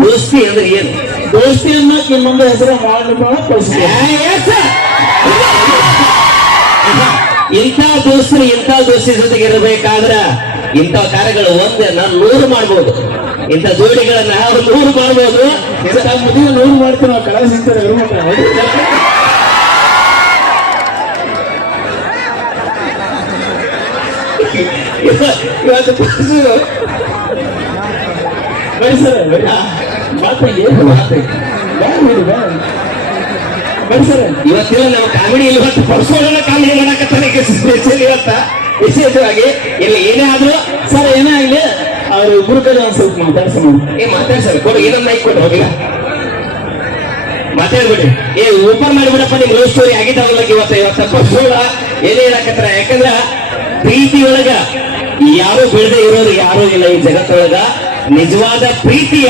ದೋಸ್ತಿ ಅಂದ್ರೆ ಏನು? ದೋಸ್ತಿಯನ್ನ ನಿಮ್ಮೊಂದು ಹೆಸರು ಮಾಡಲು ತೋರಿಸ್ತೀವಿ. ಇಂಥ ದೋಸ್ತರು ಇಂಥ ದೋಸ್ತಿ ಜೊತೆಗೆ ಇರಬೇಕಾದ್ರ ಇಂಥ ಕಾರ್ಯಗಳು ಒಂದೇ ನಾನು 100 ಮಾಡ್ಬೋದು. ಇಂಥ ಜೋಡಿಗಳನ್ನ ಅವ್ರು 100 ಮಾಡ್ಬೋದು. ಇಂಥ ಮದುವೆ 100 ಮಾಡ್ತೀವಿ ನಾವು. ಕಳ ಸಿಗ್ತಾರೆ ಇವತ್ತು ಬರೀ ಸರ್ ಬರೀ ಮಾತು ಏನು ಮಾತು ಬರೀ ಸರ್. ಇವತ್ತಿಲ್ಲ ನಾವು ಕಾಮಿಡಿ ಇವತ್ತು ಪರ್ಸೋಣ ಕಾಮಿಡಿ ಮಾಡಕತ್ತಾನೆ ಸ್ಪೆಷಲ್ ಇವತ್ತ ವಿಶೇಷವಾಗಿ. ಇಲ್ಲಿ ಏನೇ ಆದ್ರೂ ಸರ್ ಏನೇ ಆಗ್ಲಿ ಅವ್ರ ಇಬ್ರು ಕಡೆ ಒಂದ್ ಸ್ವಲ್ಪ ಮಾತಾಡ್ಸೋಣ. ಮಾತಾಡ್ಸಲ್ಲ ಕೊಡು, ಏನನ್ನ ಮೈಕ್ ಕೊಟ್ಟು ಹೋಗಿಲ್ಲ ಮಾತಾಡ್ಬಿಡಿ. ಓಪನ್ ಮಾಡಿಬಿಡಪ್ಪ ನಿಮ್ ಲವ್ ಸ್ಟೋರಿ ಆಗಿದ್ದಾವಲ್ಲ ಇವತ್ತ ಪರ್ಸೋಣ ಏನೇ ಹೇಳಕತ್ತಾರ. ಯಾಕಂದ್ರ ಪ್ರೀತಿ ಒಳಗ ಯಾರು ಬೆಳೆದೇ ಇರೋರು ಯಾರು ಇಲ್ಲ ಈ ಜಗತ್ತೊಳಗ. ನಿಜವಾದ ಪ್ರೀತಿಯ